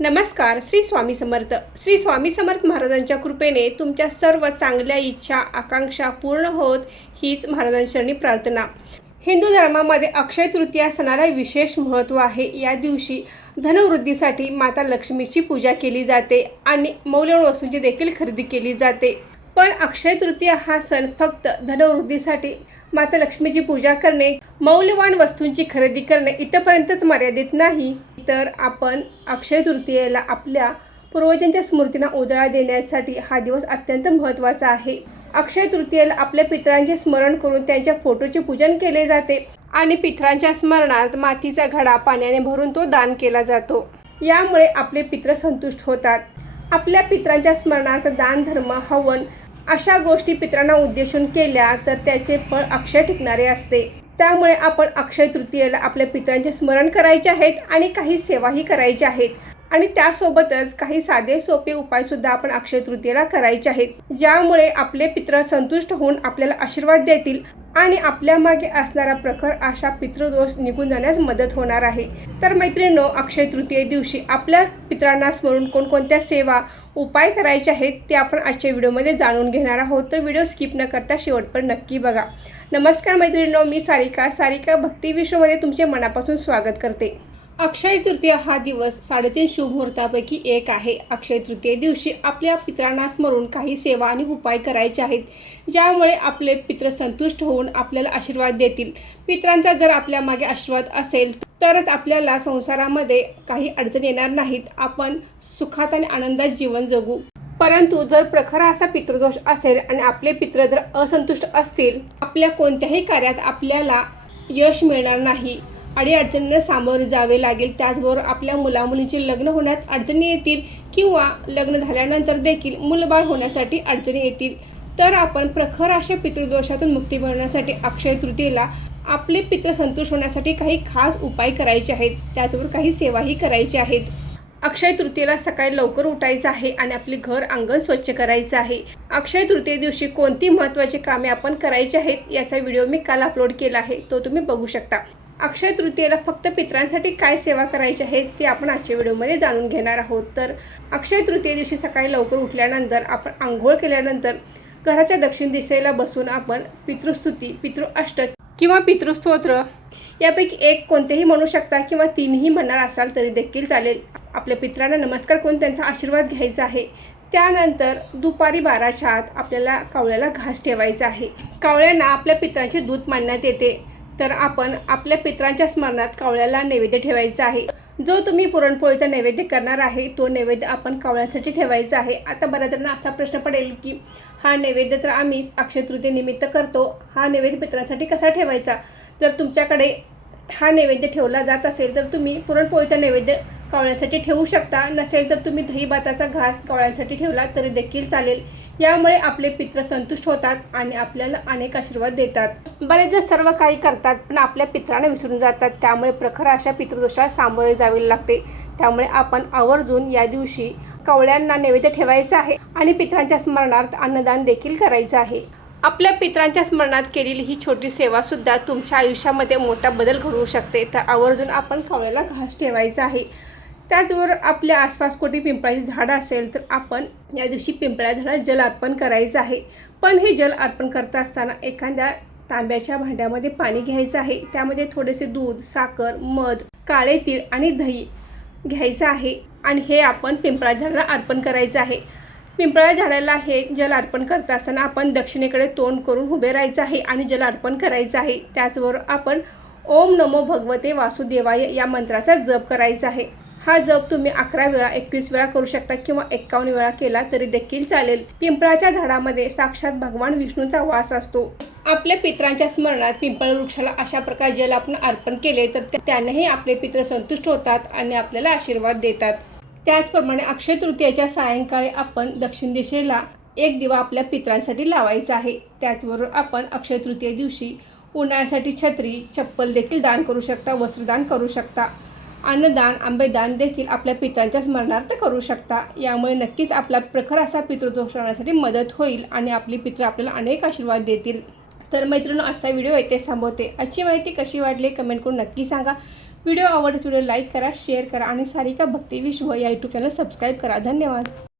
नमस्कार. श्री स्वामी समर्थ. श्री स्वामी समर्थ महाराजांच्या कृपेने तुमच्या सर्व चांगल्या इच्छा आकांक्षा पूर्ण होत हीच महाराजांचरणी प्रार्थना. हिंदू धर्मामध्ये अक्षय तृतीया सणाला विशेष महत्त्व आहे. या दिवशी धनवृद्धीसाठी माता लक्ष्मीची पूजा केली जाते आणि मौल्यवान वस्तूंची देखील खरेदी केली जाते. पण अक्षय तृतीया हा सण फक्त धनवृद्धीसाठी माता लक्ष्मीची पूजा करणे, मौल्यवान वस्तूंची खरेदी करणे इथपर्यंतच मर्यादित नाही, तर आपण अक्षय तृतीयेला आपल्या पूर्वजांच्या स्मृतींना उजाळा देण्यासाठी हा दिवस अत्यंत महत्त्वाचा आहे. अक्षय तृतीयेला आपल्या पितरांचे स्मरण करून त्यांच्या फोटोचे पूजन केले जाते आणि पितरांच्या स्मरणात मातीचा घडा पाण्याने भरून तो दान केला जातो. यामुळे आपले पितृ संतुष्ट होतात. आपल्या पितरांच्या स्मरणार्थ दान, धर्म, हवन अशा गोष्टी पितरांना उद्देशून केल्या तर त्याचे फळ अक्षय टिकणारे असते. त्यामुळे आपण अक्षय तृतीयेला आपल्या पितरांचे स्मरण करायचे आहेत आणि काही सेवाही करायच्या आहेत आणि त्यासोबतच काही साधे सोपे उपायसुद्धा आपण अक्षय तृतीयेला करायचे आहेत, ज्यामुळे आपले पितृ संतुष्ट होऊन आपल्याला आशीर्वाद देतील आणि आपल्या मागे असणारा प्रखर अशा पितृदोष निघून जाण्यास मदत होणार आहे. तर मैत्रिणींनो, अक्षय तृतीये दिवशी आपल्या पितरांना स्मरून कोणकोणत्या सेवा उपाय करायचे आहेत ते आपण आजच्या व्हिडिओमध्ये जाणून घेणार आहोत. तर व्हिडिओ स्किप न करता शेवटपर्यंत नक्की बघा. नमस्कार मैत्रिणींनो, मी सारिका भक्ती विश्वमध्ये तुमचे मनापासून स्वागत करते. अक्षय तृतीया हा दिवस 3.5 शुभ मुहूर्तापैकी एक आहे. अक्षय तृतीये दिवशी आपल्या पितरांना स्मरून काही सेवा आणि उपाय करायचे आहेत, ज्यामुळे आपले पितृ संतुष्ट होऊन आपल्याला आशीर्वाद देतील. पितरांचा जर आपल्या मागे आशीर्वाद असेल तरच आपल्याला संसारामध्ये काही अडचण येणार नाहीत. आपण सुखात आणि आनंदात जीवन जगू. परंतु जर प्रखर असा पितृदोष असेल आणि आपले पितृ जर असंतुष्ट असतील, आपल्या कोणत्याही कार्यात आपल्याला यश मिळणार नाही, अडीअडचणींना सामोरे जावे लागेल. त्याचबरोबर आपल्या मुलामुलींचे लग्न होण्यात अडचणी येतील किंवा लग्न झाल्यानंतर देखील मूलबाळ होण्यासाठी अडचणी येतील. तर आपण प्रखर अशा पितृदोषातून मुक्ती मिळवण्यासाठी अक्षय तृतीयेला आपले पितृ संतुष्ट होण्यासाठी काही खास उपाय करायचे आहेत. त्याचबरोबर काही सेवाही करायची आहेत. अक्षय तृतीयेला सकाळी लवकर उठायचं आहे आणि आपले घर अंगण स्वच्छ करायचं आहे. अक्षय तृतीये दिवशी कोणती महत्त्वाची कामे आपण करायची आहेत याचा व्हिडिओ मी काल अपलोड केला आहे, तो तुम्ही बघू शकता. अक्षय तृतीयेला फक्त पितरांसाठी काय सेवा करायची आहे ते आपण आजच्या व्हिडिओमध्ये जाणून घेणार आहोत. तर अक्षय तृतीये दिवशी सकाळी लवकर उठल्यानंतर आपण आंघोळ केल्यानंतर घराच्या दक्षिण दिशेला बसून आपण पितृस्तुती, पितृअष्टक किंवा पितृस्तोत्र यापैकी एक कोणतेही म्हणू शकता किंवा तीनही म्हणणार असाल तरी देखील चालेल. आपल्या पितरांना नमस्कार करून त्यांचा आशीर्वाद घ्यायचा आहे. त्यानंतर दुपारी 12च्या आत आपल्याला कावळ्याला घास ठेवायचा आहे. कावळ्यांना आपल्या पितरांचे दूध मानण्यात येते, तर आपण आपल्या पितरांच्या स्मरणात कावळ्याला नैवेद्य ठेवायचा आहे. जो तुम्ही पुरणपोळीचा नैवेद्य करणार आहे तो नैवेद्य आपण कावळ्यांसाठी ठेवायचा आहे. आता बऱ्याच जणांना असा प्रश्न पडेल की हा नैवेद्य तर आम्ही अक्षय तृतीयेनिमित्त करतो, हा नैवेद्य पितरांसाठी कसा ठेवायचा? जर तुमच्याकडे हा नैवेद्य ठेवला जात असेल तर तुम्ही पुरणपोळीचा नैवेद्य कावळ्यांसाठी ठेवू शकता. नसेल तर तुम्ही दही भाताचा घास कावळ्यांसाठी ठेवला तरी देखील चालेल. यामुळे आपले पितृ संतुष्ट होतात आणि आपल्याला अनेक आशीर्वाद देतात. बरेच जण सर्व काही करतात पण आपल्या पितरांना विसरून जातात. त्यामुळे प्रखर अशा पितृदोषाला सामोरे जावे लागते. त्यामुळे आपण आवर्जून या दिवशी कावळ्यांना नैवेद्य ठेवायचा आहे आणि पितरांच्या स्मरणार्थ अन्नदान देखील करायचं आहे. आपल्या पितरांच्या स्मरणात केलेली ही छोटी सेवासुद्धा तुमच्या आयुष्यामध्ये मोठा बदल घडवू शकते. तर आवर्जून आपण कावळ्याला घास ठेवायचा आहे. त्याचबरोबर आपल्या आसपास कोणी पिंपळाची झाडं असेल तर आपण या दिवशी पिंपळ्या झाडाला जल अर्पण करायचं आहे. पण हे जल अर्पण करत असताना एखाद्या तांब्याच्या भांड्यामध्ये पाणी घ्यायचं आहे. त्यामध्ये थोडेसे दूध, साखर, मध, काळे तीळ आणि दही घ्यायचं आहे आणि हे आपण पिंपळा झाडाला अर्पण करायचं आहे. पिंपळा झाडाला हे जल अर्पण करत असताना आपण दक्षिणेकडे तोंड करून उभे राहायचं आहे आणि जल अर्पण करायचं आहे. त्याचबरोबर आपण ओम नमो भगवते वासुदेवाय या मंत्राचा जप करायचा आहे. हा जप तुम्ही 11 वेळा, 21 वेळा करू शकता किंवा 51 वेळा केला तरी देखील चालेल. पिंपळाच्या झाडामध्ये साक्षात भगवान विष्णूचा वास असतो. आपल्या पितरांच्या स्मरणात पिंपळ वृक्षाला अशा प्रकारे जल आपण अर्पण केले तर त्यानेही आपले पितृ संतुष्ट होतात आणि आपल्याला आशीर्वाद देतात. त्याचप्रमाणे अक्षय तृतीयेच्या सायंकाळी आपण दक्षिण दिशेला एक दिवा आपल्या पितरांसाठी लावायचा आहे. त्याचबरोबर आपण अक्षय तृतीये दिवशी उन्हाळ्यासाठी छत्री, चप्पल देखील दान करू शकता, वस्त्रदान करू शकता. अन्नदान, आंबेदान देखील आपल्या पितरांच्या स्मरणार्थ करू शकता. यामुळे नक्कीच आपला प्रखर असा पितृदोष टाळण्यासाठी मदत होईल आणि आपले पितृ आपल्याला अनेक आशीर्वाद देतील. तर मैत्रिणी, आजचा व्हिडिओ येथे थांबवते. आजची माहिती कशी वाटली कमेंट करून नक्की सांगा. व्हिडिओ आवडल्यास व्हिडिओ लाईक करा, शेअर करा आणि सारिका भक्ती विश्व या यूट्यूब चॅनल सबस्क्राईब करा. धन्यवाद.